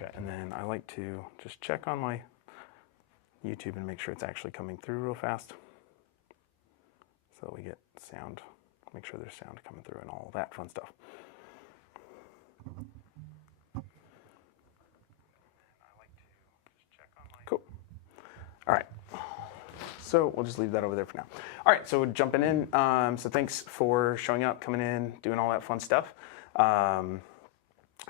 Okay, and then I like to just check on my YouTube and make sure it's actually coming through real fast. So that we get sound, make sure there's sound coming through and all that fun stuff. Cool. All right. So we'll just leave that over there for now. All right, so jumping in. So thanks for showing up, coming in, doing all that fun stuff.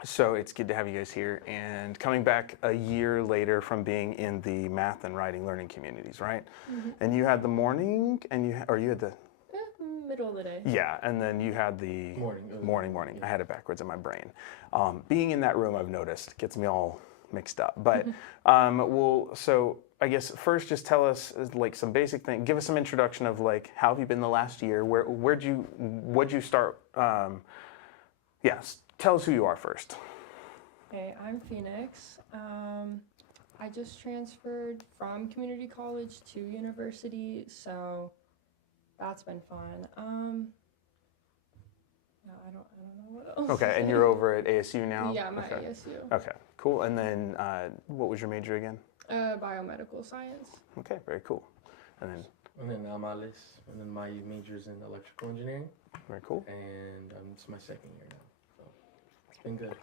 So it's good to have you guys here and coming back a year later from being in the math and writing learning communities, right? Mm-hmm. And you had the morning, and you had the middle of the day. Yeah, and then you had the morning. Yeah. I had it backwards in my brain. Being in that room, I've noticed, gets me all mixed up. But so I guess first, just tell us like some basic thing. Give us some introduction of like how have you been the last year? What'd you start? Tell us who you are first. Okay, I'm Phoenix. I just transferred from community college to university, so that's been fun. No, I don't know what else. Okay, and you're over at ASU now? Yeah, I'm at ASU. Okay, cool. And then what was your major again? Biomedical science. Okay, very cool. And then I'm Aless, and then my major is in electrical engineering. Very cool. And it's my second year now. It's been good.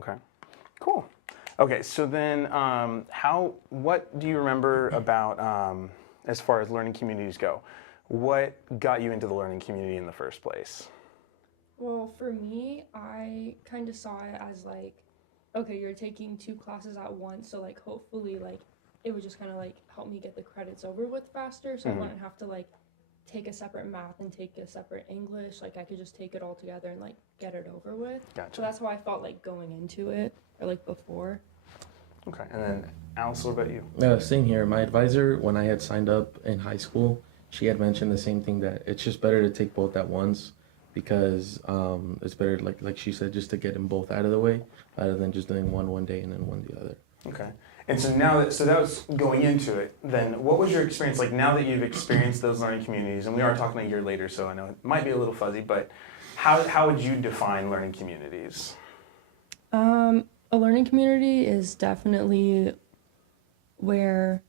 Okay, cool. Okay, so then what do you remember about, as far as learning communities go, what got you into the learning community in the first place? Well, for me, I kind of saw it as like, okay, you're taking 2 classes at once, so like hopefully like it would just kind of like help me get the credits over with faster, so I wouldn't have to like take a separate math and take a separate English. Like I could just take it all together and like get it over with. Gotcha. So that's how I felt like going into it, or like before. Okay, and then Alice, what about you? Same here. My advisor, when I had signed up in high school, she had mentioned the same thing, that it's just better to take both at once because it's better, like she said, just to get them both out of the way rather than just doing one day and then one the other. Okay. And so that was going into it. Then what was your experience like now that you've experienced those learning communities? And we are talking a year later, so I know it might be a little fuzzy, but how would you define learning communities? A learning community is definitely where,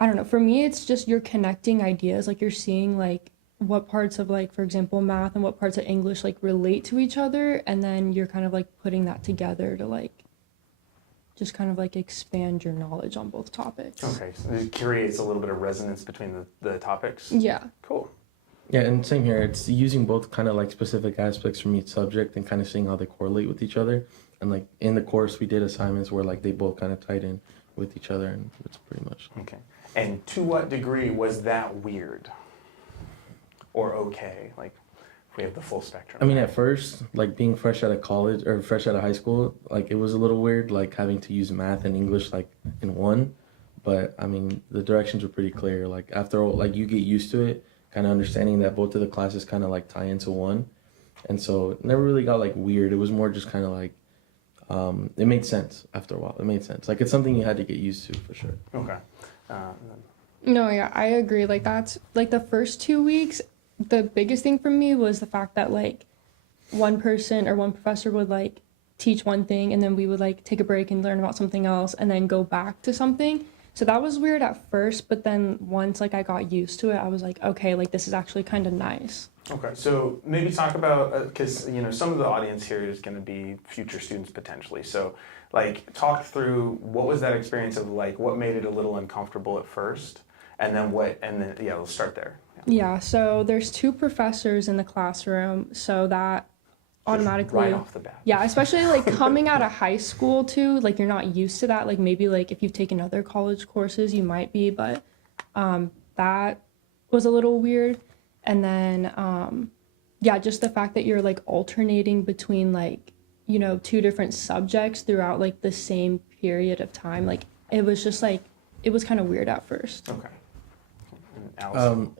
I don't know, for me it's just you're connecting ideas, like you're seeing like what parts of like, for example, math and what parts of English like relate to each other, and then you're kind of like putting that together to like just kind of like expand your knowledge on both topics. Okay, so it creates a little bit of resonance between the topics? Yeah. Cool. Yeah, and same here. It's using both kind of like specific aspects from each subject and kind of seeing how they correlate with each other. And like in the course, we did assignments where like they both kind of tied in with each other, and it's pretty much. Okay. And to what degree was that weird? Or okay? Like, if we have the full spectrum. I mean, at first, like being fresh out of college or fresh out of high school, like it was a little weird, like having to use math and English like in one. But I mean, the directions were pretty clear. Like after all, like you get used to it, kind of understanding that both of the classes kind of like tie into one. And so it never really got like weird. It was more just kind of like, it made sense after a while. It made sense. Like it's something you had to get used to for sure. Okay. No, yeah, I agree. Like that's like the first 2 weeks, the biggest thing for me was the fact that like one person or one professor would like teach one thing and then we would like take a break and learn about something else and then go back to something. So that was weird at first, but then once like I got used to it, I was like, okay, like this is actually kind of nice. Okay, so maybe talk about, because some of the audience here is going to be future students potentially. So like talk through what was that experience of like what made it a little uncomfortable at first, and then let's start there. Yeah, so there's 2 professors in the classroom, so that automatically right off the bat. Yeah, especially like coming out of high school too, like you're not used to that. Like maybe like if you've taken other college courses you might be, but that was a little weird. And then just the fact that you're like alternating between like 2 different subjects throughout like the same period of time, like it was just like it was kind of weird at first. Okay.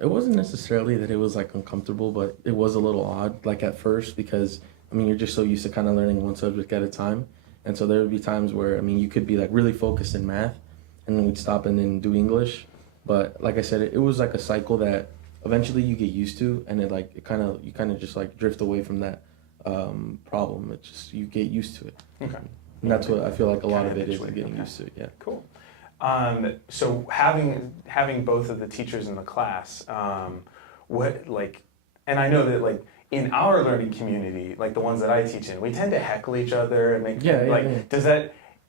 It wasn't necessarily that it was like uncomfortable, but it was a little odd like at first because I mean you're just so used to kind of learning one subject at a time, and so there would be times where I mean you could be like really focused in math and then we'd stop and then do English, but like I said, it was like a cycle that eventually you get used to, and you kind of just like drift away from that problem. It's just you get used to it. Okay. And that's what I feel like a lot of it is Eventually, getting okay. used to. Yeah. Cool. So having both of the teachers in the class, what like, and I know that like in our learning community, like the ones that I teach in, we tend to heckle each other and make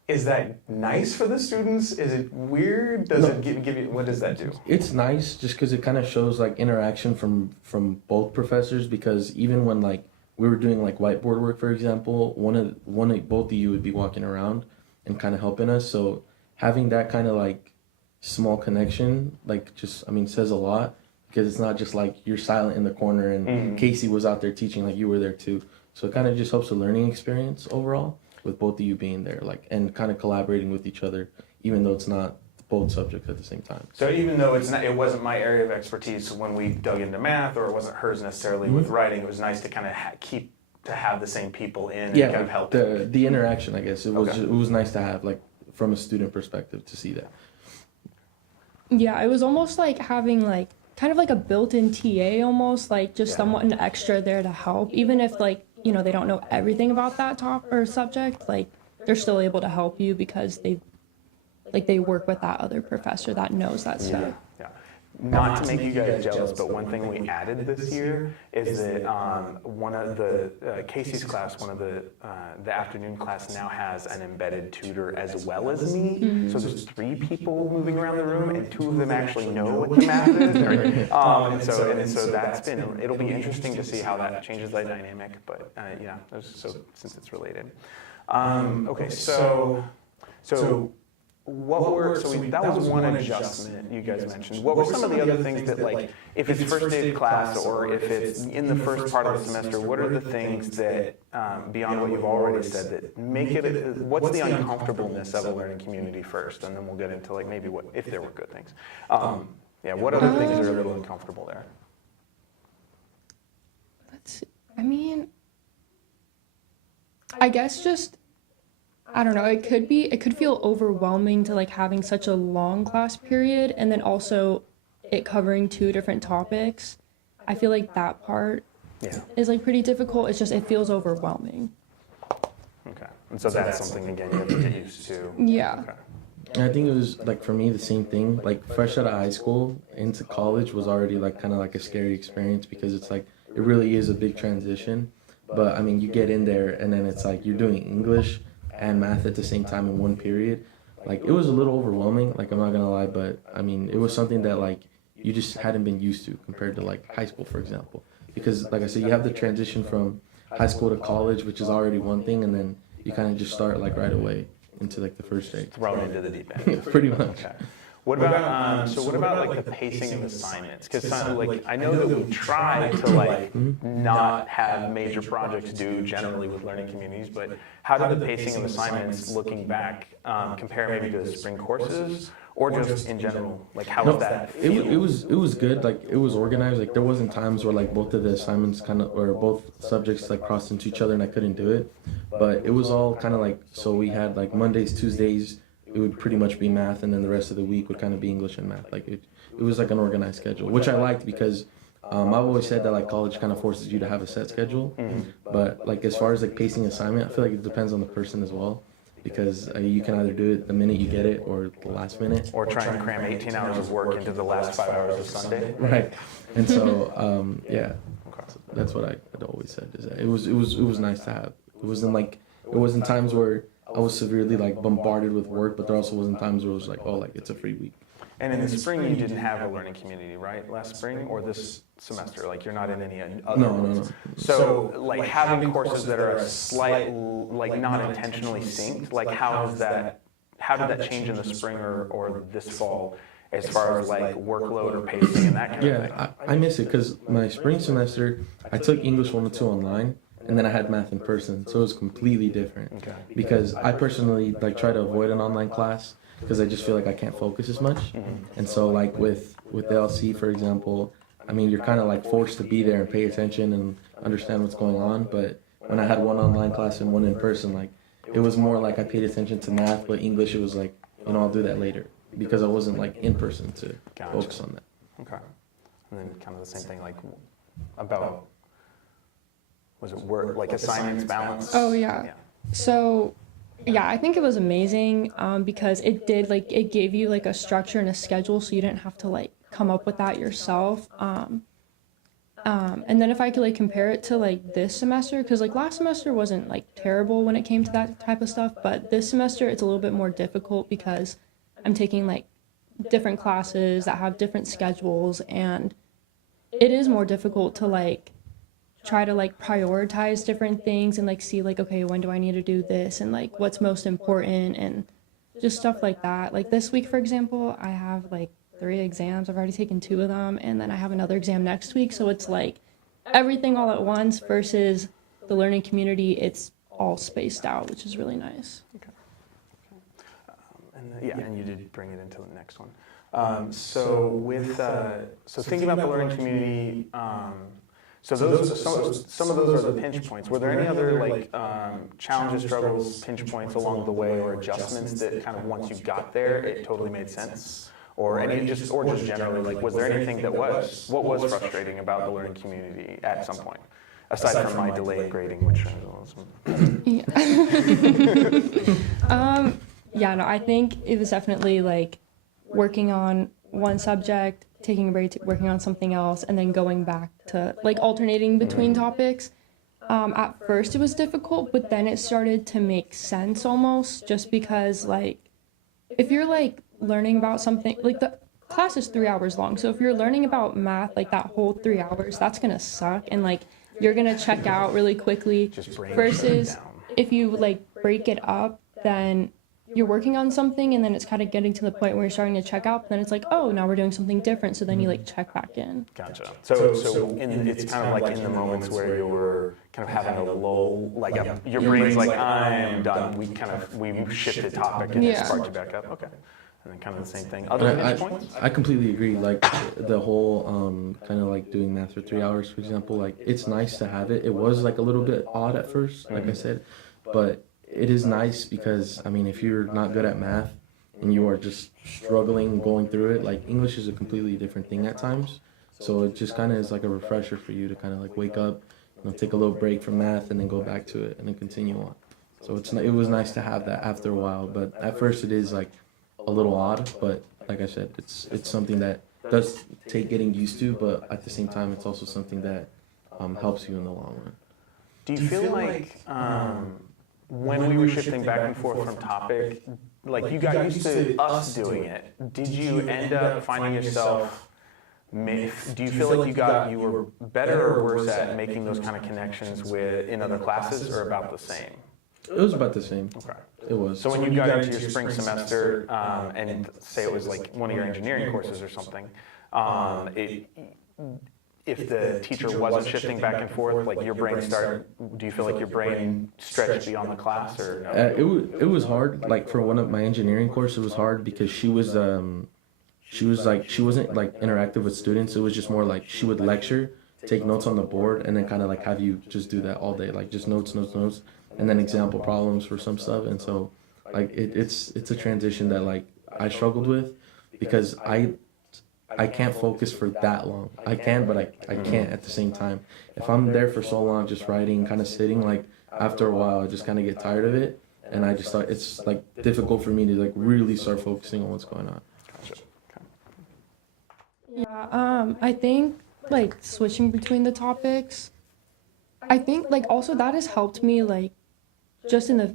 is that nice for the students? Is it weird? Does it give you, what does that do? It's nice just because it kind of shows like interaction from both professors, because even when like we were doing like whiteboard work, for example, one of both of you would be walking around and kind of helping us. So having that kind of like small connection, like just, I mean, says a lot, because it's not just like you're silent in the corner and Casey was out there teaching, like you were there too. So it kind of just helps the learning experience overall with both of you being there, like, and kind of collaborating with each other, even though it's not both subjects at the same time. So even though it wasn't my area of expertise when we dug into math, or it wasn't hers necessarily with writing, it was nice to kind of have the same people in and kind of help. The interaction, I guess, it was Okay. it was nice to have, like, from a student perspective, to see that. Yeah, it was almost like having like kind of like a built-in TA almost, like just someone extra there to help, even if like, you know, they don't know everything about that topic or subject, like they're still able to help you because they work with that other professor that knows that stuff. Yeah. Not to make you guys jealous, but one thing we added this year is that one of the Casey's class, one of the afternoon class now has an embedded tutor as well as me. So there's 3 people moving around the room, and 2 of them actually know what the math is. And so that's been. It'll be interesting to see how that changes that dynamic. But yeah, so since it's related. Okay, so. That was one adjustment you guys mentioned. What were some of the other things that, like, if it's first day of class or if it's in the first part of the semester, what are the things that, beyond what you've already said, that make it, what's the uncomfortableness of a learning community first? And then we'll get into, like, maybe what, if there were good things. What other things are a little uncomfortable there? Let's see. I mean, I guess just, I don't know, it could feel overwhelming to like having such a long class period and then also it covering 2 different topics. I feel like that part is like pretty difficult. It's just, it feels overwhelming. Okay. And so that's something, again, you have to get used to. Yeah. Okay. And I think it was, like, for me, the same thing. Like, fresh out of high school into college was already, like, kind of like a scary experience, because it's like, it really is a big transition. But, I mean, you get in there and then it's like you're doing English and math at the same time in one period. Like, it was a little overwhelming, like, I'm not gonna lie, but I mean, it was something that like you just hadn't been used to compared to like high school, for example, because like I said, you have the transition from high school to college, which is already one thing, and then you kind of just start like right away into like the first day. Thrown into the deep end. Pretty much. Okay. What about like the pacing of assignments? Because like I know that we try to like not have major projects due generally with learning communities, but how did the pacing of assignments, looking back, compare maybe to the spring courses or just in general? Like how was that? It was good. Like, it was organized. Like, there wasn't times where like both of the assignments kind of, or both subjects like crossed into each other and I couldn't do it. But it was all kind of like, so we had like Mondays, Tuesdays, it would pretty much be math, and then the rest of the week would kind of be English and math. Like, it was like an organized schedule, which I liked, because I've always said that like college kind of forces you to have a set schedule. But like, as far as like pacing assignment, I feel like it depends on the person as well, because you can either do it the minute you get it or the last minute, Or try and cram 18 hours of work into the last 5 hours of Sunday. right? And so yeah, so that's what I'd always said, is that it was nice to have. It wasn't times where I was severely like bombarded with work, but there also wasn't times where it was like, oh, like it's a free week. And in the spring, you didn't have a learning community, right? Last spring or this semester? Like, you're not in any other ones? No. So, like, having courses that are a slight, like, not intentionally synced, like, how did that change in the spring or this fall as far as, like, workload or pacing and that kind of thing? Yeah, I miss it, because my spring semester, I took English 102 online, and then I had math in person, so it was completely different. Okay. Because I personally like try to avoid an online class, because I just feel like I can't focus as much. And so like with LC, for example, I mean, you're kind of like forced to be there and pay attention and understand what's going on. But when I had one online class and one in person, like, it was more like I paid attention to math, but English, it was like, I'll do that later, because I wasn't like in person to focus on that. Okay. And then kind of the same thing, like, about, was it work, like assignments balance? Oh yeah. So Yeah, I think it was amazing because it did like it gave you like a structure and a schedule, so you didn't have to like come up with that yourself. And then if I could like compare it to like this semester, because like last semester wasn't like terrible when it came to that type of stuff, but this semester it's a little bit more difficult because I'm taking like different classes that have different schedules, and it is more difficult to like try to like prioritize different things and like see like, okay, when do I need to do this and like what's most important and just stuff like that. Like this week, for example, I have like 3 exams. I've already taken 2 of them, and then I have another exam next week. So it's like everything all at once versus the learning community. It's all spaced out, which is really nice. Okay. And you did bring it into the next one. So thinking about the learning community, so some of those are the pinch points. Were there any other like challenges, struggles, pinch points along the way, or adjustments that kind of once you got there, it totally made sense? Or just generally, like, was there anything what was frustrating about the learning community at some point, aside from my delayed grading, which was yeah, no, I think it was definitely like working on one subject, taking a break, working on something else, and then going back to like alternating between topics. At first it was difficult, but then it started to make sense almost, just because like if you're like learning about something, like the class is 3 hours long, so if you're learning about math like that whole 3 hours, that's gonna suck, and like you're gonna check out really quickly. Versus if you like break it up, then you're working on something and then it's kind of getting to the point where you're starting to check out, but then it's like, oh, now we're doing something different, so then you like check back in. Gotcha. It's kind of like in the moments where you're kind of having a lull, like your brain's like, I'm done. We shifted topic and it sparked you back up. Okay. And then kind of the same thing. Other pinch points? I completely agree. Like the whole kind of like doing math for 3 hours, for example, like it's nice to have it. It was like a little bit odd at first, like I said, but it is nice because, I mean, if you're not good at math and you are just struggling going through it, like English is a completely different thing at times. So it just kind of is like a refresher for you to kind of like wake up, take a little break from math and then go back to it and then continue on. So it was nice to have that after a while, but at first it is like a little odd, but like I said, it's something that does take getting used to, but at the same time, it's also something that helps you in the long run. Do you feel like when we were shifting back and forth from topic, like you got used to us doing it, did you end up finding yourself, do you feel like you were better or worse at making those kind of connections in other classes, or about the same? It was about the same. Okay. It was. So when you got into your spring semester, and say it was like one of your engineering courses or something, if the teacher wasn't shifting back and forth, like your brain started, do you feel like your brain stretched beyond the class, or no? It was hard. Like for one of my engineering courses, it was hard because she wasn't like interactive with students. It was just more like she would lecture, take notes on the board, and then kind of like have you just do that all day, like just notes, and then example problems for some stuff. And so like it's a transition that like I struggled with because I can't focus for that long. I can, but I can't at the same time. If I'm there for so long just writing, kind of sitting, like after a while I just kind of get tired of it, and I just thought it's like difficult for me to like really start focusing on what's going on. Gotcha. Okay. Yeah, I think like switching between the topics, I think like also that has helped me like just in the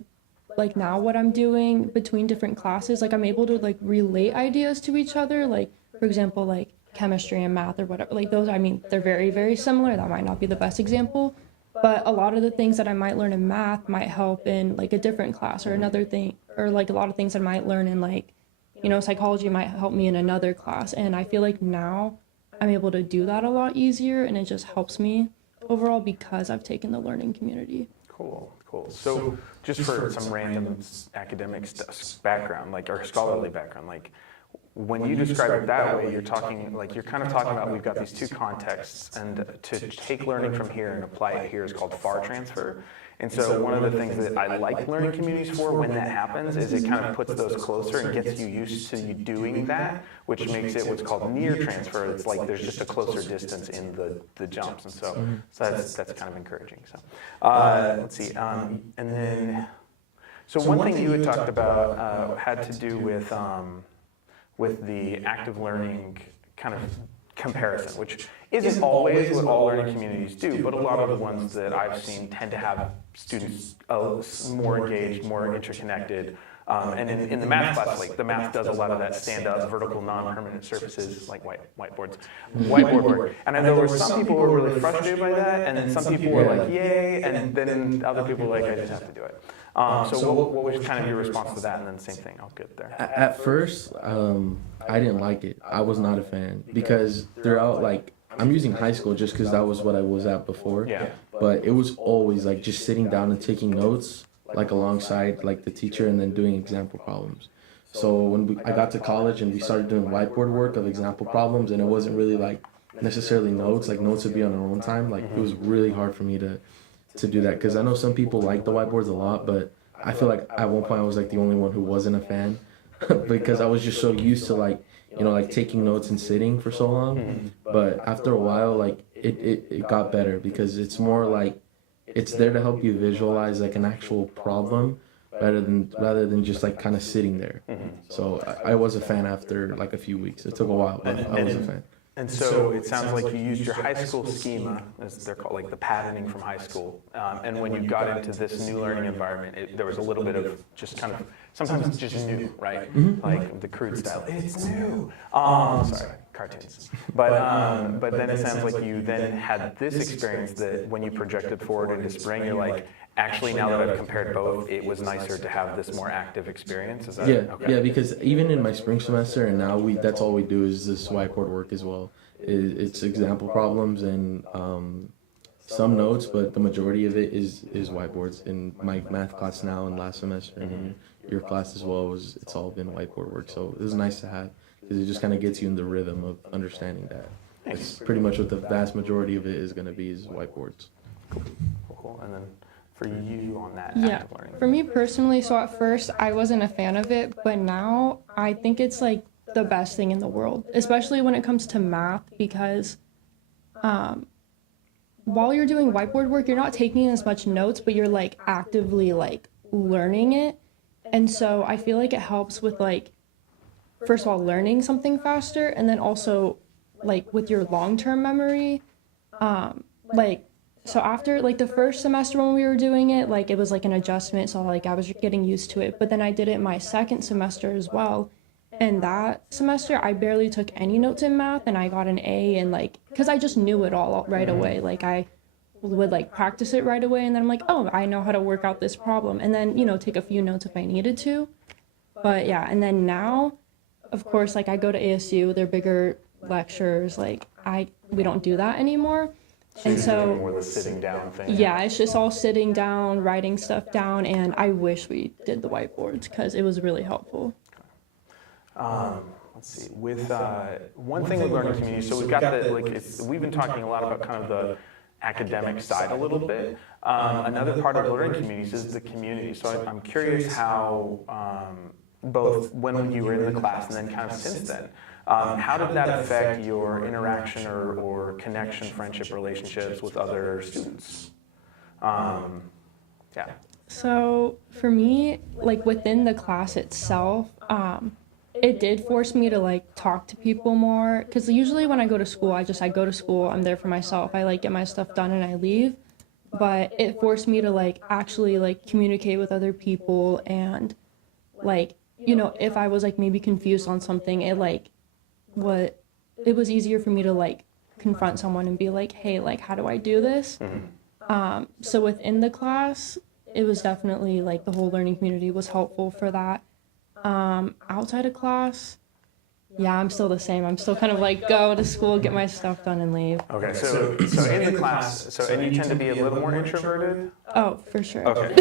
like now what I'm doing between different classes, like I'm able to like relate ideas to each other, like for example like chemistry and math or whatever, like those, I mean, they're very, very similar. That might not be the best example, but a lot of the things that I might learn in math might help in like a different class, or another thing, or like a lot of things I might learn in like, you know, psychology might help me in another class. And I feel like now I'm able to do that a lot easier, and it just helps me overall because I've taken the learning community. Cool. So just for some random academic background, like, or scholarly background, like when you describe it that way, you're kind of talking about we've got these two contexts, and to take learning from here and apply it here is called far transfer. And so one of the things that I like learning communities for when that happens is it kind of puts those closer and gets you used to you doing that, which makes it what's called near transfer. It's like there's just a closer distance in the jumps, and so that's kind of encouraging. So let's see, and then So one thing you had talked about had to do with the active learning kind of comparison, which isn't always what all learning communities do, but a lot of the ones that I've seen tend to have students more engaged, more interconnected. And in the math class, like the math does a lot of that stand-up, vertical, non-permanent surfaces, like whiteboard work. And I know there were some people who were really frustrated by that, and then some people were like, yay, and then other people were like, I just have to do it. So what was kind of your response to that? And then same thing, I'll get there. At first, I didn't like it. I was not a fan because throughout, like, I'm using high school just because that was what I was at before. Yeah. But it was always like just sitting down and taking notes, like alongside like the teacher, and then doing example problems. So when I got to college and we started doing whiteboard work of example problems, and it wasn't really like necessarily notes, like notes would be on our own time. Like it was really hard for me to do that because I know some people like the whiteboards a lot, but I feel like at one point I was like the only one who wasn't a fan because I was just so used to like, you know, like taking notes and sitting for so long. But after a while, like it got better because it's more like it's there to help you visualize like an actual problem rather than just like kind of sitting there. So I was a fan after like a few weeks. It took a while, but I was a fan. And so it sounds like you used your high school schema, as they're called, like the patterning from high school. And when you got into this new learning environment, there was a little bit of just kind of, sometimes it's just new, right? Like the crude style, it's new. Sorry, cartoons. But then it sounds like you then had this experience that when you projected forward into spring, you're like, actually, now that I've compared both, it was nicer to have this more active experience. Is that okay? Yeah, because even in my spring semester and now that's all we do is this whiteboard work as well. It's example problems and some notes, but the majority of it is whiteboards. In my math class now and last semester and in your class as well, it's all been whiteboard work. So it was nice to have because it just kind of gets you in the rhythm of understanding that. It's pretty much what the vast majority of it is going to be is whiteboards. Cool. And then for you on that active learning? For me personally, so at first I wasn't a fan of it, but now I think it's like the best thing in the world, especially when it comes to math, because while you're doing whiteboard work, you're not taking as much notes, but you're like actively like learning it. And so I feel like it helps with like, first of all, learning something faster, and then also like with your long-term memory, so after like the first semester when we were doing it, like it was like an adjustment, so like I was getting used to it. But then I did it my second semester as well, and that semester I barely took any notes in math, and I got an A, and like because I just knew it all right away. Like I would like practice it right away, and then I'm like, oh, I know how to work out this problem, and then take a few notes if I needed to. But yeah, and then now, of course, like I go to ASU, they're bigger lectures, like we don't do that anymore. And so more the sitting down thing. Yeah, it's just all sitting down, writing stuff down, and I wish we did the whiteboards because it was really helpful. Let's see. With one thing with learning community, so we've got we've been talking a lot about kind of the academic side a little bit. Another part of learning communities is the community. So I'm curious how both when you were in the class and then kind of since then. How did that affect your interaction or connection, friendship, relationships with other students? So for me, like within the class itself, it did force me to like talk to people more. Because usually when I go to school, I go to school, I'm there for myself. I like get my stuff done and I leave. But it forced me to like actually like communicate with other people and like, if I was like maybe confused on something, it was easier for me to like confront someone and be like, hey, like how do I do this? So within the class, it was definitely like the whole learning community was helpful for that. Outside of class, yeah, I'm still the same. I'm still kind of like go to school, get my stuff done, and leave. Okay, so in the class, and you tend to be a little more introverted? Oh, for sure. Okay.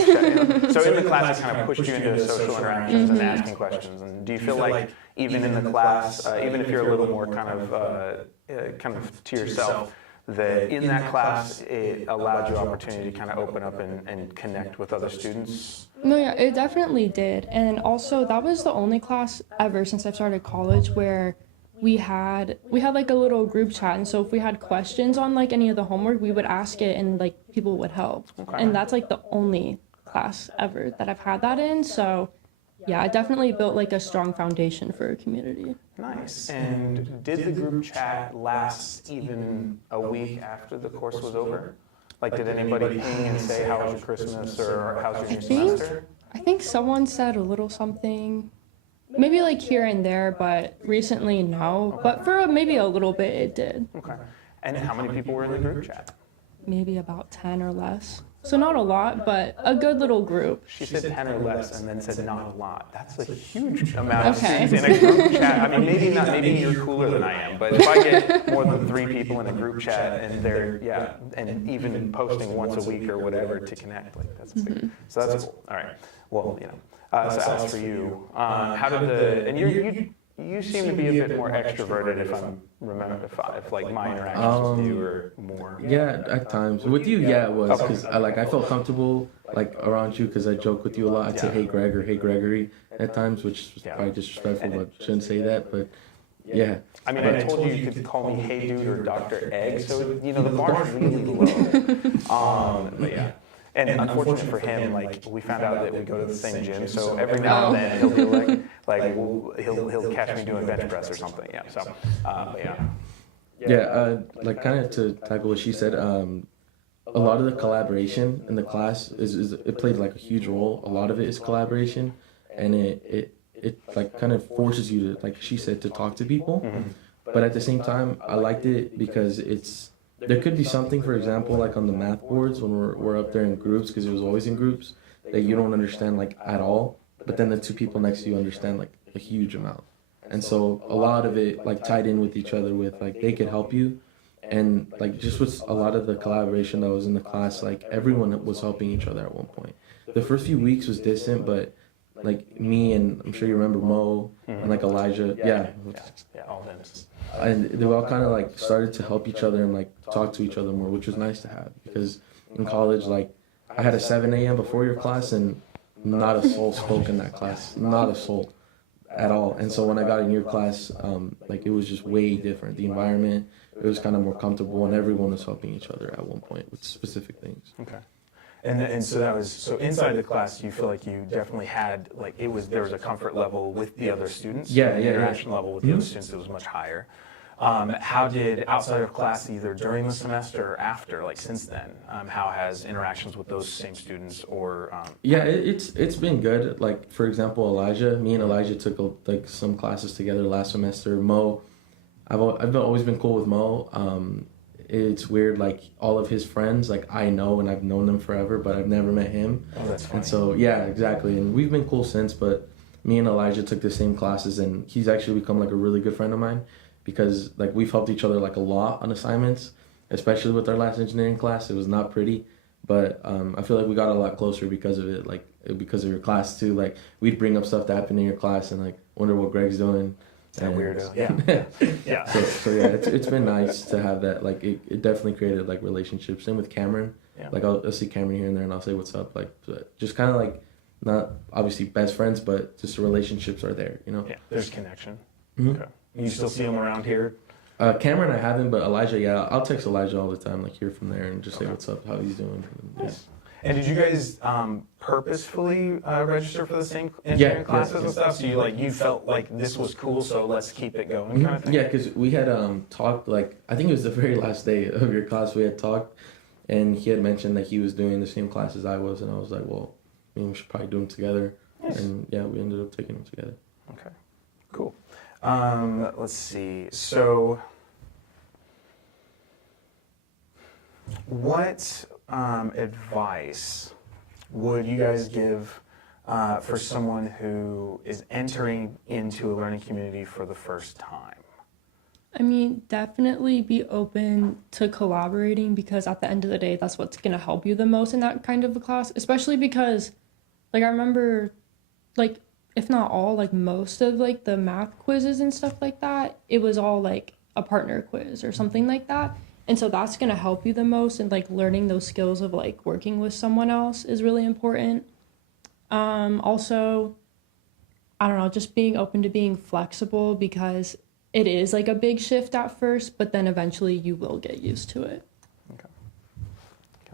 So in the class, it kind of pushed you into social interactions and asking questions. And do you feel like even in the class, even if you're a little more kind of to yourself, that in that class it allowed you opportunity to kind of open up and connect with other students? No, yeah, it definitely did. And also that was the only class ever since I've started college where we had like a little group chat, and so if we had questions on like any of the homework, we would ask it and like people would help. Okay. And that's like the only class ever that I've had that in. So yeah, I definitely built like a strong foundation for a community. Nice. And did the group chat last even a week after the course was over? Like, did anybody ping and say, how was your Christmas, or how's your new semester? I think someone said a little something, maybe like here and there, but recently no. But for maybe a little bit it did. Okay. And how many people were in the group chat? Maybe about 10 or less. So not a lot, but a good little group. She said 10 or less and then said not a lot. That's a huge amount of Okay. students in a group chat. I mean, maybe not, maybe you're cooler than I am, but if I get more than 3 people in a group chat and they're, yeah, and even posting once a week or whatever to connect, like that's big. So that's cool. All right. Well, you know, so as for you, how did and you seem to be a bit more extroverted if if like my interactions with you are more. Yeah, at times. With you, yeah, it was, because I felt comfortable like around you because I joke with you a lot. I'd say, hey Greg or hey Gregory at times, which is probably disrespectful, but shouldn't say that, but yeah. I mean, I told you you could call me Hey Dude or Dr. Egg, so, you know, the bar's really low. But yeah. And unfortunately for him, like, we found out that we go to the same gym, so every now and then he'll be he'll catch me doing bench press or something, yeah, so, but yeah. Yeah, like kind of to tackle what she said, a lot of the collaboration in the class is it played like a huge role. A lot of it is collaboration, and it like kind of forces you to, like she said, to talk to people. But at the same time, I liked it because there could be something, for example, like on the math boards when we're up there in groups, because it was always in groups, that you don't understand like at all, but then the 2 people next to you understand like a huge amount. And so a lot of it like tied in with each other, with like they could help you, and like just with a lot of the collaboration that was in the class, like everyone was helping each other at one point. The first few weeks was distant, but like me and I'm sure you remember Mo and like Elijah, yeah, all them. and they all kind of like started to help each other and like talk to each other more, which was nice to have, because in college, like I had a 7 a.m. before your class and not a soul spoke in that class, not a soul at all. And so when I got in your class, like it was just way different. The environment, it was kind of more comfortable, and everyone was helping each other at one point with specific things. Okay. And so that was, so inside the class, you feel like you definitely had, like, there was a comfort level with the other students? Yeah. The interaction level with the other students, it was much higher. How did, outside of class, either during the semester or after, like since then, how has interactions with those same students or? Yeah, it's been good. Like, for example, me and Elijah took like some classes together last semester. Mo, I've always been cool with Mo. It's weird, like all of his friends, like I know and I've known them forever, but I've never met him. Oh, that's funny. And so, yeah, exactly. And we've been cool since, but me and Elijah took the same classes, and he's actually become like a really good friend of mine, because like we've helped each other like a lot on assignments, especially with our last engineering class. It was not pretty, but I feel like we got a lot closer because of it, like because of your class too. Like we'd bring up stuff that happened in your class and like wonder what Greg's doing. That weirdo. Yeah. Yeah. So yeah, it's been nice to have that. Like it definitely created like relationships. Same with Cameron. Yeah. Like I'll see Cameron here and there, and I'll say what's up. Like just kind of like not obviously best friends, but just the relationships are there. You know. Yeah. There's connection. Mm-hmm. Okay. You still see him around here? Cameron, I haven't, but Elijah, yeah, I'll text Elijah all the time, like hear from there, and just say what's up, how he's doing. Nice. And did you guys purposefully register for the same engineering classes and stuff? So you felt like this was cool, so let's keep it going, kind of thing? Yeah, because we had talked, like I think it was the very last day of your class we had talked, and he had mentioned that he was doing the same class as I was, and I was like, well, I mean, we should probably do them together. Nice. And yeah, we ended up taking them together. Okay, cool. Let's see. So, what advice would you guys give for someone who is entering into a learning community for the first time? I mean, definitely be open to collaborating, because at the end of the day, that's what's going to help you the most in that kind of a class, especially because, like, I remember, like, if not all, like, most of, like, the math quizzes and stuff like that, it was all, like, a partner quiz or something like that. And so that's going to help you the most, and, like, learning those skills of, like, working with someone else is really important. Also, I don't know, just being open to being flexible, because it is like a big shift at first, but then eventually you will get used to it. Okay,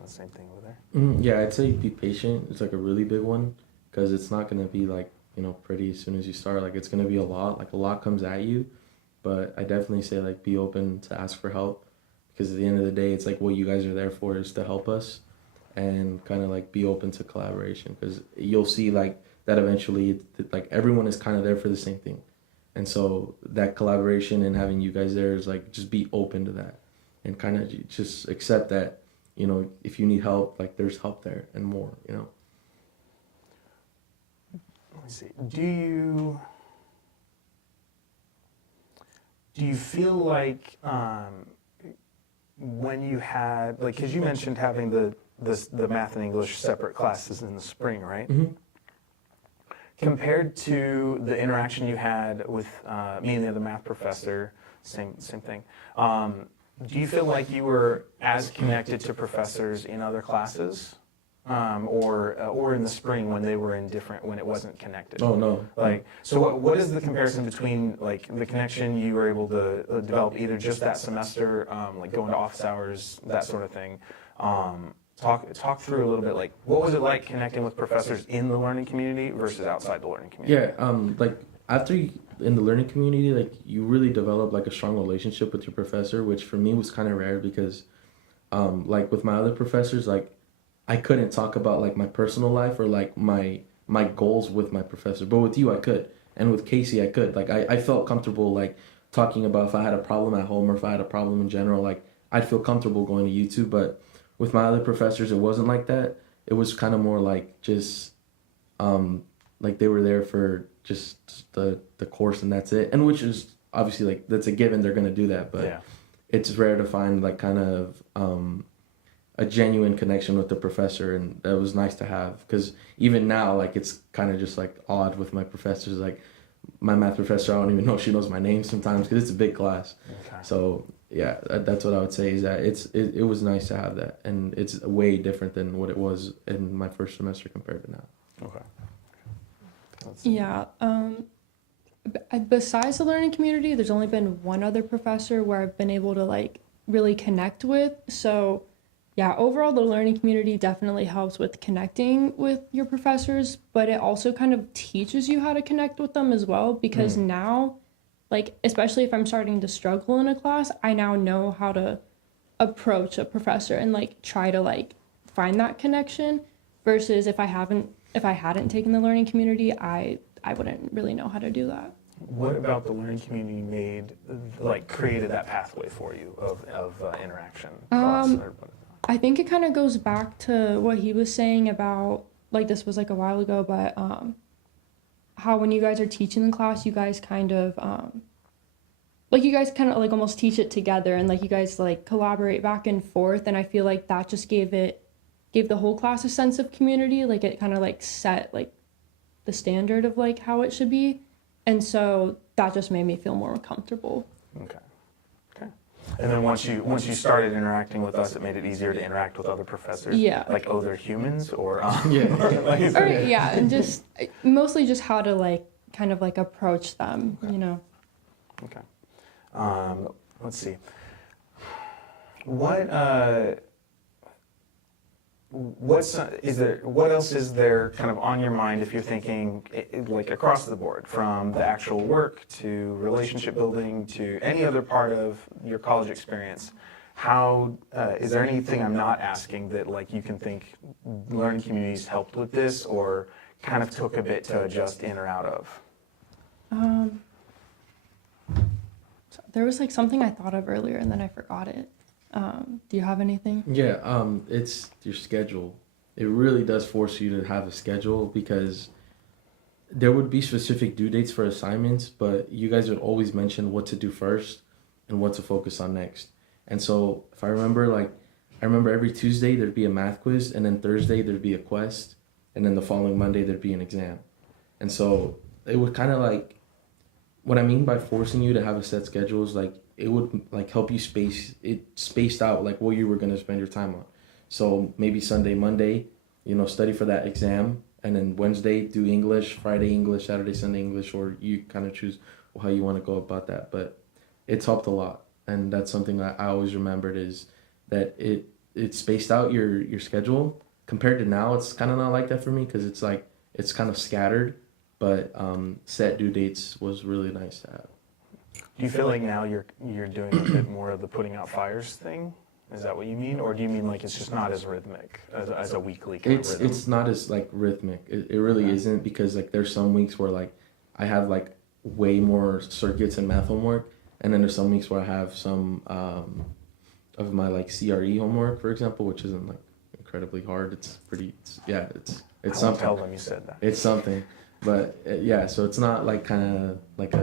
the same thing over there? Yeah, I'd say be patient. It's like a really big one because it's not gonna be like, you know, pretty as soon as you start. Like it's gonna be a lot. Like a lot comes at you, but I definitely say like be open to ask for help because at the end of the day, it's like what you guys are there for is to help us, and kind of like be open to collaboration because you'll see like that eventually like everyone is kind of there for the same thing, and so that collaboration and having you guys there is like just be open to that, and kind of just accept that, you know, if you need help, like there's help there and more, you know. Let me see. Do you feel like when you had, like, because you mentioned having the math and English separate classes in the spring, right? Mm-hmm. Compared to the interaction you had with me and the other math professor, same thing. Do you feel like you were as connected to professors in other classes, or in the spring when they were in different, when it wasn't connected? Oh no. Like, so what is the comparison between like the connection you were able to develop either just that semester, like going to office hours, that sort of thing? Talk through a little bit, like what was it like connecting with professors in the learning community versus outside the learning community? Yeah, like after you, in the learning community, like you really develop like a strong relationship with your professor, which for me was kind of rare because, like with my other professors, like I couldn't talk about like my personal life or like my goals with my professor, but with you I could, and with Casey I could. Like I felt comfortable like talking about if I had a problem at home or if I had a problem in general, like I'd feel comfortable going to YouTube. But with my other professors, it wasn't like that. It was kind of more like just, like they were there for just the course and that's it. And which is obviously like that's a given, they're gonna do that. But Yeah. it's rare to find like kind of a genuine connection with the professor, and that was nice to have because even now like it's kind of just like odd with my professors. Like my math professor, I don't even know if she knows my name sometimes because it's a big class. Okay. So yeah, that's what I would say is that it was nice to have that, and it's way different than what it was in my first semester compared to now. Okay. Let's see. Yeah. Besides the learning community, there's only been one other professor where I've been able to like really connect with. So yeah, overall the learning community definitely helps with connecting with your professors, but it also kind of teaches you how to connect with them as well because now, like especially if I'm starting to struggle in a class, I now know how to approach a professor and like try to like find that connection versus if I hadn't taken the learning community, I wouldn't really know how to do that. What about the learning community created that pathway for you of interaction? I think it kind of goes back to what he was saying about, like this was like a while ago, but how when you guys are teaching in class, you guys kind of like almost teach it together and like you guys like collaborate back and forth, and I feel like that just gave the whole class a sense of community. Like it kind of like set like the standard of like how it should be, and so that just made me feel more comfortable. Okay. And then once you started interacting with us, it made it easier to interact with other professors. Yeah. Like they're humans or Yeah. Or yeah, and just mostly just how to like kind of like approach them, you know. Okay. Let's see. What else is there kind of on your mind if you're thinking like across the board, from the actual work to relationship building to any other part of your college experience? How is there anything I'm not asking that like you can think learning communities helped with this or kind of took a bit to adjust in or out of? So there was like something I thought of earlier and then I forgot it. Do you have anything? Yeah, it's your schedule. It really does force you to have a schedule because there would be specific due dates for assignments, but you guys would always mention what to do first and what to focus on next. And so if I remember, every Tuesday there'd be a math quiz, and then Thursday there'd be a quest, and then the following Monday there'd be an exam. And so it would kind of like, what I mean by forcing you to have a set schedule is like, it would like help you spaced out like what you were going to spend your time on. So maybe Sunday, Monday, study for that exam, and then Wednesday do English, Friday English, Saturday, Sunday English, or you kind of choose how you want to go about that. But it's helped a lot, and that's something I always remembered is that it's spaced out your schedule. Compared to now, it's kind of not like that for me because it's like it's kind of scattered, but set due dates was really nice to have. Do you feel like now you're doing a bit more of the putting out fires thing? Is that what you mean, or do you mean like it's just not as rhythmic as a weekly kind of rhythm? It's not as like rhythmic. It really isn't, because like there's some weeks where like I have like way more circuits and math homework, and then there's some weeks where I have some of my like CRE homework, for example, which isn't like incredibly hard. It's something. Tell them you said that. It's something, but yeah. So it's not like kind of like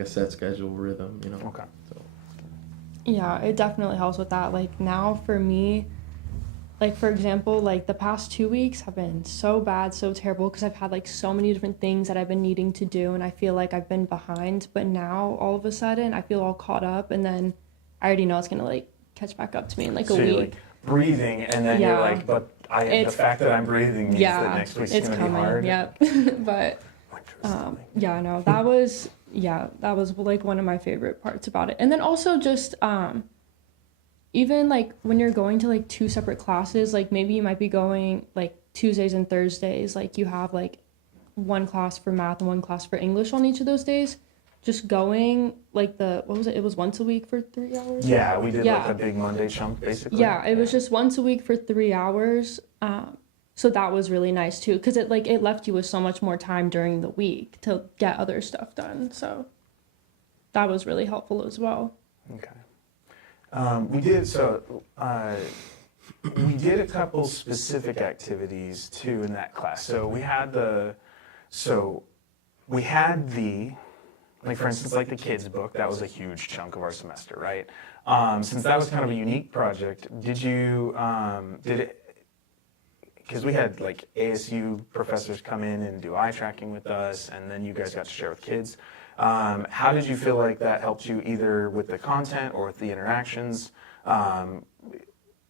a set schedule rhythm, you know. Okay. So. Yeah, it definitely helps with that. Like now for me, like for example, like the past 2 weeks have been so bad, so terrible, because I've had like so many different things that I've been needing to do, and I feel like I've been behind. But now all of a sudden I feel all caught up, and then I already know it's gonna like catch back up to me in like a So week. you're like breathing, and then you're like, but the fact that I'm breathing means that next week's it's gonna be coming. hard. Yep. But yeah, no, that was like one of my favorite parts about it. And then also just even like when you're going to like 2 separate classes, like maybe you might be going like Tuesdays and Thursdays, like you have like one class for math and one class for English on each of those days. Just going like what was it? It was once a week for 3 hours? Yeah, we did like a big Monday chunk basically. Yeah, it was just once a week for 3 hours. So that was really nice too, because it left you with so much more time during the week to get other stuff done. So that was really helpful as well. Okay. We did a couple specific activities too in that class. So we had like for instance, like the kids book, that was a huge chunk of our semester, right? Since that was kind of a unique project, because we had like ASU professors come in and do eye tracking with us, and then you guys got to share with kids. How did you feel like that helped you either with the content or with the interactions? What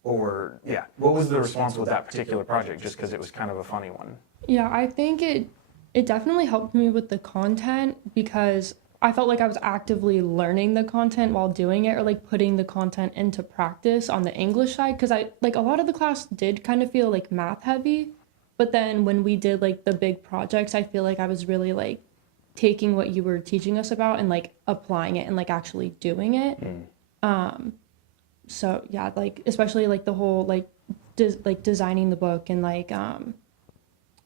was the response with that particular project, just because it was kind of a funny one? Yeah, I think it definitely helped me with the content, because I felt like I was actively learning the content while doing it, or like putting the content into practice on the English side, because I like a lot of the class did kind of feel like math heavy, but then when we did like the big projects, I feel like I was really like taking what you were teaching us about and like applying it and like actually doing it. So yeah, like especially like the whole like designing the book and like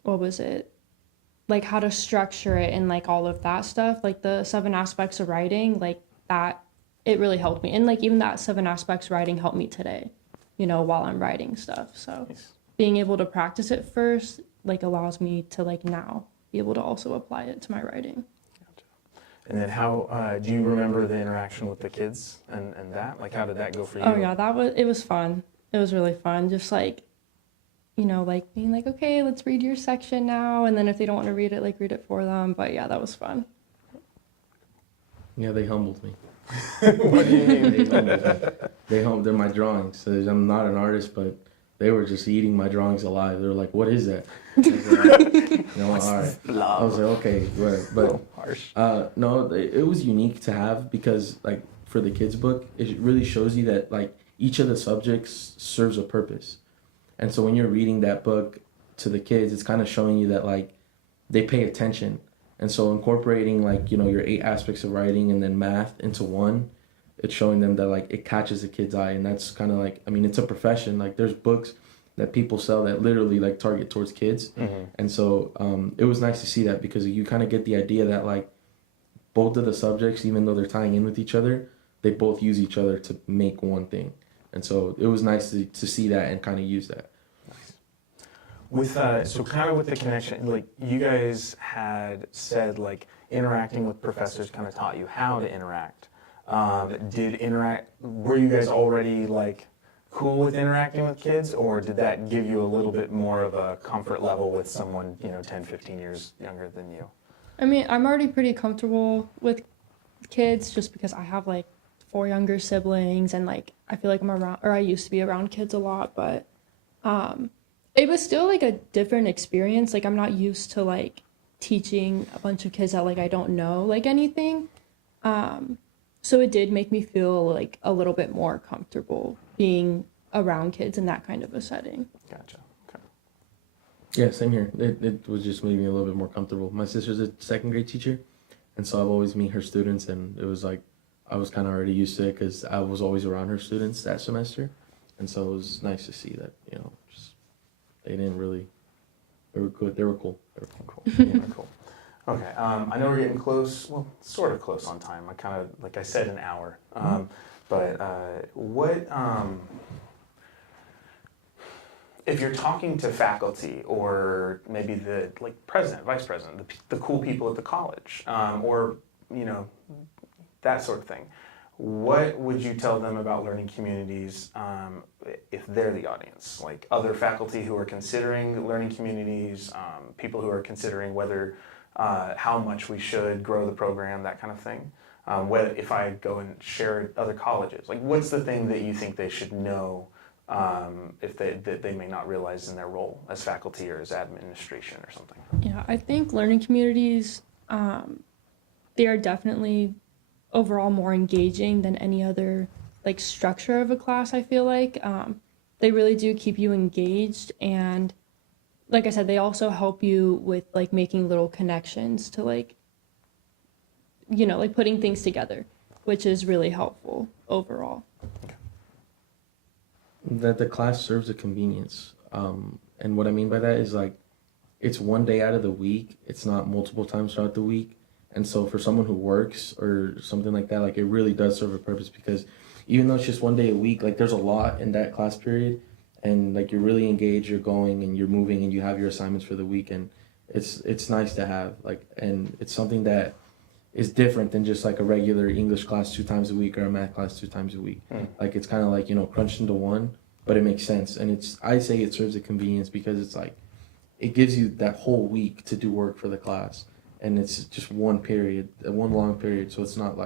what was it? Like how to structure it and like all of that stuff, like the 7 aspects of writing, like that, it really helped me. And like even that 7 aspects writing helped me today, you know, while I'm writing stuff. So being able to practice it first like allows me to like now be able to also apply it to my writing. Gotcha. And then how do you remember the interaction with the kids and that? Like how did that go for you? Oh yeah, it was fun. It was really fun. Just like, you know, like being like, okay, let's read your section now, and then if they don't want to read it, like read it for them. But yeah, that was fun. Yeah, they humbled me. What do you mean? They're my drawings. So I'm not an artist, but they were just eating my drawings alive. They were like, "What is that?" All right. I was like, "Okay, right." But harsh. No, it was unique to have, because like for the kids book, it really shows you that like each of the subjects serves a purpose. And so when you're reading that book to the kids, it's kind of showing you that like they pay attention. And so incorporating like, you know, your 8 aspects of writing and then math into one, it's showing them that like it catches a kid's eye. And that's kind of like, I mean, it's a profession. Like there's books that people sell that literally like target towards kids. Mm-hmm. And so it was nice to see that, because you kind of get the idea that like both of the subjects, even though they're tying in with each other, they both use each other to make one thing. And so it was nice to see that and kind of use that. Nice. With so kind of with the connection, like you guys had said, like interacting with professors kind of taught you how to interact. Were you guys already like cool with interacting with kids, or did that give you a little bit more of a comfort level with someone, you know, 10, 15 years younger than you? I mean, I'm already pretty comfortable with kids just because I have like 4 younger siblings, and like I feel like I used to be around kids a lot, but it was still like a different experience. Like I'm not used to like teaching a bunch of kids that like I don't know like anything. So it did make me feel like a little bit more comfortable being around kids in that kind of a setting. Gotcha. Okay. Yeah, same here. It was just made me a little bit more comfortable. My sister's a second grade teacher, and so I've always meet her students, and it was like I was kind of already used to it because I was always around her students that semester, and so it was nice to see that just they didn't really they were good. They were cool. Cool. Yeah, cool. Okay. I know we're getting close. Well, sort of close on time. I kind of, like I said, an hour. But what if you're talking to faculty or maybe the president, vice president, the cool people at the college, or that sort of thing? What would you tell them about learning communities if they're the audience? Like other faculty who are considering learning communities, people who are considering whether how much we should grow the program, that kind of thing. If I go and share at other colleges, like what's the thing that you think they should know that they may not realize in their role as faculty or as administration or something? Yeah, I think learning communities, they are definitely overall more engaging than any other structure of a class. I feel like they really do keep you engaged, and like I said, they also help you with making little connections to putting things together, which is really helpful overall. Okay. That the class serves a convenience, and what I mean by that is it's one day out of the week. It's not multiple times throughout the week. And so for someone who works or something like that, it really does serve a purpose, because even though it's just one day a week, there's a lot in that class period, and you're really engaged, you're going and you're moving and you have your assignments for the week, and it's nice to have and it's something that is different than just a regular English class 2 times a week or a math class 2 times a week. It's kind of crunched into one, but it makes sense. And I say it serves a convenience because it's it gives you that whole week to do work for the class. And it's just one period, one long period, so it's not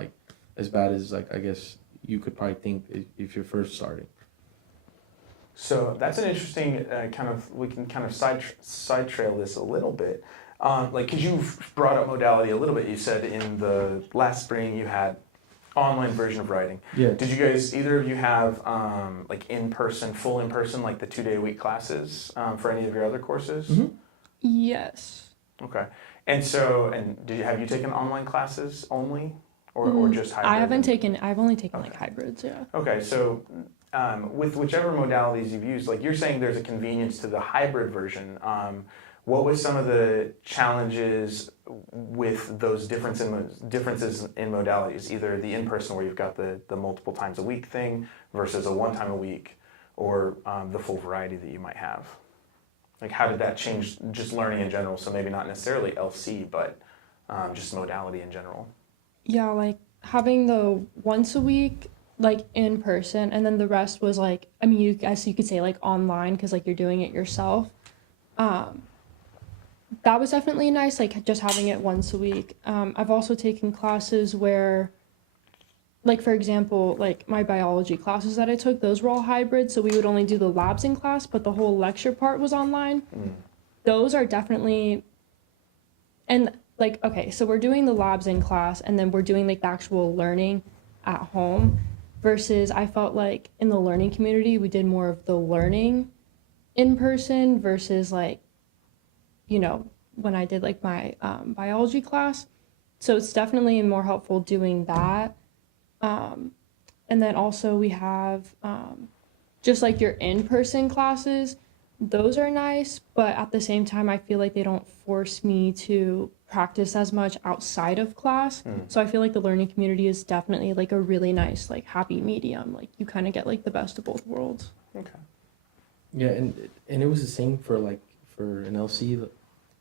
as bad as I guess you could probably think if you're first starting. So that's an interesting we can kind of side trail this a little bit, because you've brought up modality a little bit. You said in the last spring you had online version of writing. Yeah. Did you guys, either of you have full in person, the 2-day-a-week classes for any of your other courses? Mm-hmm. Yes. Okay. And so, have you taken online classes only, or just hybrid? I've only taken hybrids, yeah. Okay, so with whichever modalities you've used, you're saying there's a convenience to the hybrid version. What was some of the challenges with those differences in modalities, either the in-person where you've got the multiple times a week thing versus a one time a week, or the full variety that you might have? How did that change just learning in general? So maybe not necessarily LC, but just modality in general. Yeah, having the once a week, in person, and then the rest was you could say online because you're doing it yourself. That was definitely nice, just having it once a week. I've also taken classes where, for example, my biology classes that I took, those were all hybrid, so we would only do the labs in class, but the whole lecture part was online. Those are definitely, and okay, so we're doing the labs in class, and then we're doing the actual learning at home, versus I felt in the learning community, we did more of the learning in person versus when I did my biology class. So it's definitely more helpful doing that. And then also we have just your in-person classes. Those are nice, but at the same time, I feel they don't force me to practice as much outside of class. So I feel the learning community is definitely a really nice happy medium. You kind of get the best of both worlds. Okay. Yeah, and it was the same for an LC.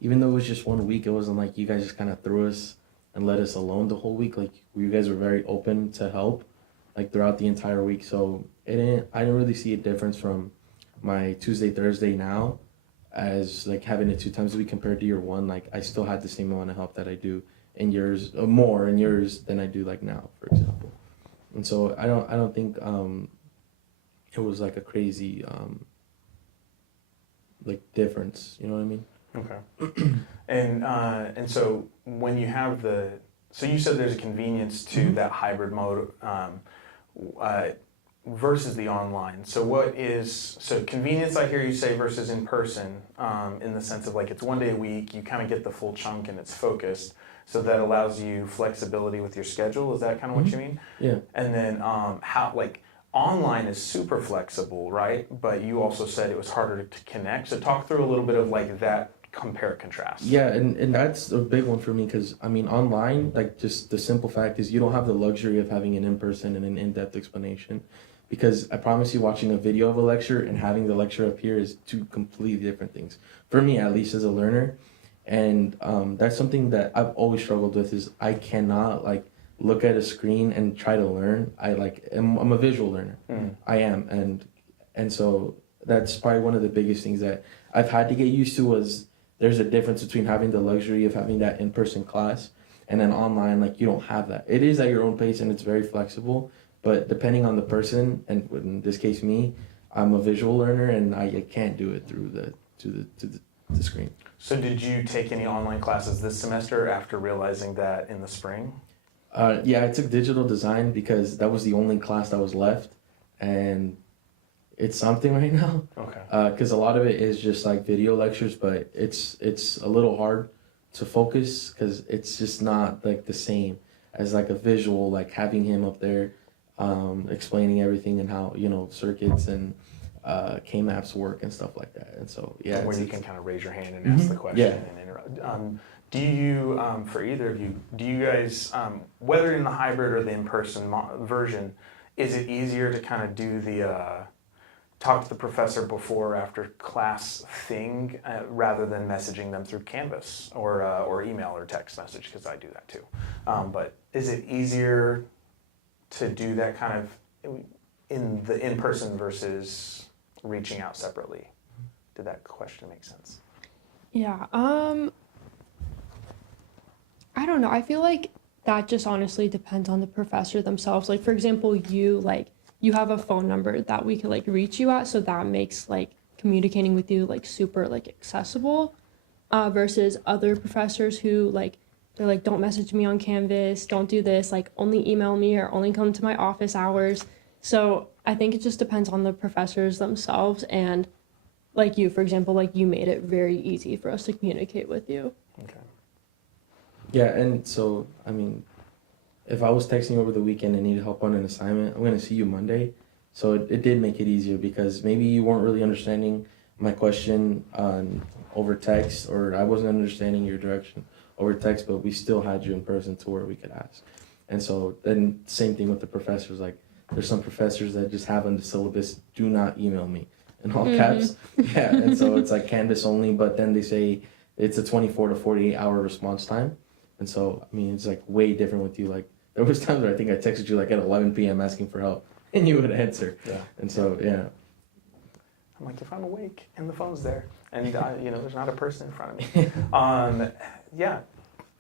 Even though it was just 1 week, it wasn't you guys just kind of threw us and let us alone the whole week. You guys were very open to help throughout the entire week. So I didn't really see a difference from my Tuesday, Thursday now as having it 2 times a week compared to year one. I still had the same amount of help that I do in yours, more in yours than I do now, for example. And so I don't think it was a crazy difference, you know what I mean? Okay. And so when you have so you said there's a convenience to that hybrid mode. versus the online. So convenience, I hear you say, versus in person, in the sense of like it's 1 day a week, you kind of get the full chunk and it's focused. So that allows you flexibility with your schedule. Is that kind of what you mean? Yeah. And then how like online is super flexible, right? But you also said it was harder to connect. So talk through a little bit of like that compare contrast. Yeah, and that's a big one for me because I mean online, like just the simple fact is you don't have the luxury of having an in-person and an in-depth explanation, because I promise you, watching a video of a lecture and having the lecture up here is two completely different things for me, at least as a learner. And that's something that I've always struggled with is I cannot like look at a screen and try to learn. I'm a visual learner. I am, and so that's probably one of the biggest things that I've had to get used to was there's a difference between having the luxury of having that in-person class and then online, like you don't have that. It is at your own pace and it's very flexible, but depending on the person, and in this case me, I'm a visual learner and I can't do it through the screen. So did you take any online classes this semester after realizing that in the spring? Yeah, I took digital design because that was the only class that was left, and it's something right now. Okay. Because a lot of it is just like video lectures, but it's a little hard to focus because it's just not like the same as like a visual, like having him up there explaining everything and how circuits and K-maps work and stuff like that. And so yeah, where you can kind of raise your hand and ask the question and interrupt. Do you, for either of you, do you guys, whether in the hybrid or the in-person version, is it easier to kind of do the talk to the professor before or after class thing rather than messaging them through Canvas or email or text message, because I do that too. But is it easier to do that kind of in the in-person versus reaching out separately? Did that question make sense? Yeah. I don't know. I feel like that just honestly depends on the professor themselves. Like, for example, you have a phone number that we could like reach you at, so that makes like communicating with you like super like accessible, versus other professors who like they're like, don't message me on Canvas, don't do this, like only email me or only come to my office hours. So I think it just depends on the professors themselves, and like you, for example, like you made it very easy for us to communicate with you. Okay. Yeah, and so I mean, if I was texting over the weekend and needed help on an assignment, I'm gonna see you Monday. So it did make it easier because maybe you weren't really understanding my question over text, or I wasn't understanding your direction over text, but we still had you in person to where we could ask. And so then same thing with the professors. Like there's some professors that just have on the syllabus, do not email me in all caps. Yeah, and so it's like Canvas only, but then they say it's a 24 to 48 hour response time. And so, I mean, it's like way different with you. Like there was times where I think I texted you like at 11 p.m. asking for help and you would answer. Yeah. And so, yeah. I'm like, if I'm awake and the phone's there and, there's not a person in front of me. Yeah.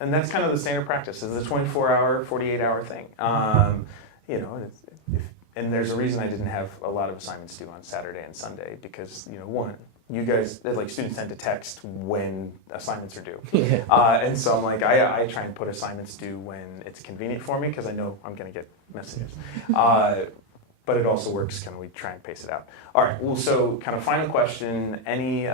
And that's kind of the standard practice is the 24-hour, 48-hour thing. And there's a reason I didn't have a lot of assignments due on Saturday and Sunday because, one, you guys, like students tend to text when assignments are due. And so I'm like, I try and put assignments due when it's convenient for me because I know I'm going to get messages. But it also works, kind of, we try and pace it out. All right, well, so kind of final question, any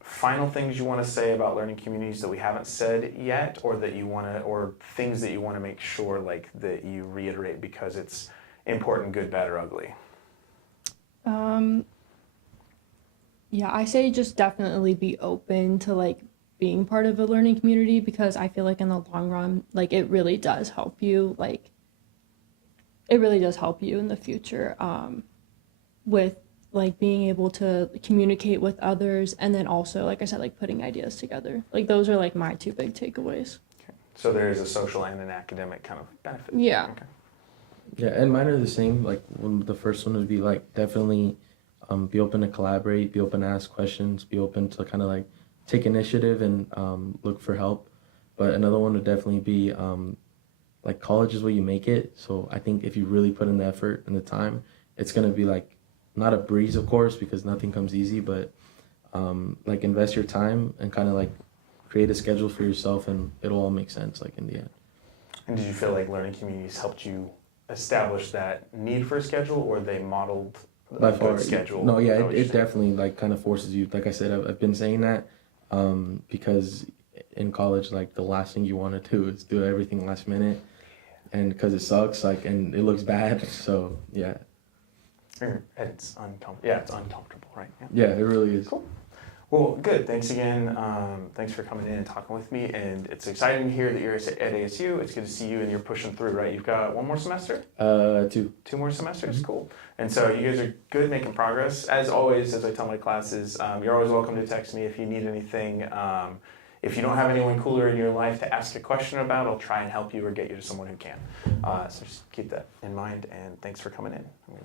final things you want to say about learning communities that we haven't said yet, or that you want to, or things that you want to make sure like that you reiterate because it's important, good, bad, or ugly? Yeah, I say just definitely be open to like being part of a learning community because I feel like in the long run, like it really does help you, like it really does help you in the future with like being able to communicate with others, and then also, like I said, like putting ideas together. Like those are like my two big takeaways. Okay. So there is a social and an academic kind of benefit. Yeah. Okay. Yeah, and mine are the same. Like the first one would be like definitely be open to collaborate, be open to ask questions, be open to kind of like take initiative and look for help. But another one would definitely be like college is where you make it. So I think if you really put in the effort and the time, it's going to be like not a breeze, of course, because nothing comes easy, but like invest your time and kind of like create a schedule for yourself and it'll all make sense like in the end. And did you feel like learning communities helped you established that need for a schedule, or they modeled By a far, good schedule? no, yeah, Is that what it you're saying? definitely like kind of forces you. Like I said, I've been saying that because in college, like the last thing you want to do is do everything last minute, and because it sucks, like, and it looks bad. So yeah, It's uncomfortable. Yeah, it's uncomfortable, right? Yeah. yeah, it really is. Cool. Well, good. Thanks again. Thanks for coming in and talking with me. And it's exciting to hear that you're at ASU. It's good to see you and you're pushing through, right? You've got one more semester? 2. 2 more semesters? Cool. And so you guys are good, making progress. As always, as I tell my classes, you're always welcome to text me if you need anything. If you don't have anyone cooler in your life to ask a question about, I'll try and help you or get you to someone who can. So just keep that in mind. And thanks for coming in.